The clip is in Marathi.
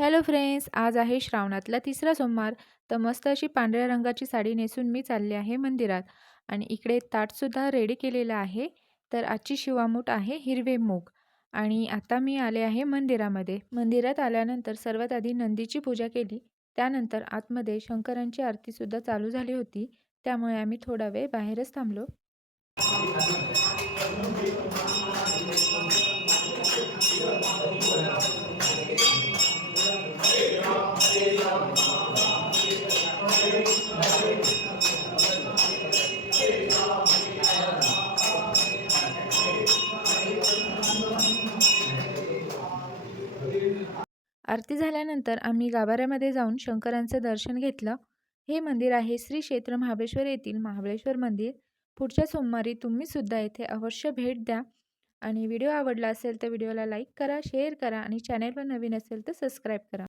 हॅलो फ्रेंड्स आज आहे श्रावणातला तिसरा सोमवार. तर मस्त अशी पांढऱ्या रंगाची साडी नेसून मी चालले आहे मंदिरात. आणि इकडे ताटसुद्धा रेडी केलेलं आहे. तर आजची शिवामूठ आहे हिरवे मूग. आणि आता मी आले आहे मंदिरामध्ये. मंदिरात आल्यानंतर सर्वात आधी नंदीची पूजा केली. त्यानंतर आतमध्ये शंकरांची आरतीसुद्धा चालू झाली होती. त्यामुळे आम्ही थोडा वेळ बाहेरच थांबलो. आरती झाल्यानंतर आम्ही गाभाऱ्यामध्ये जाऊन शंकरांचं दर्शन घेतलं. हे मंदिर आहे श्री क्षेत्र महाबळेश्वर येथील महाबळेश्वर मंदिर. पुढच्या सोमवारी तुम्हीसुद्धा येथे अवश्य भेट द्या. आणि व्हिडिओ आवडला असेल तर व्हिडिओला लाईक करा शेअर करा आणि चॅनलवर नवीन असेल तर सबस्क्राईब करा.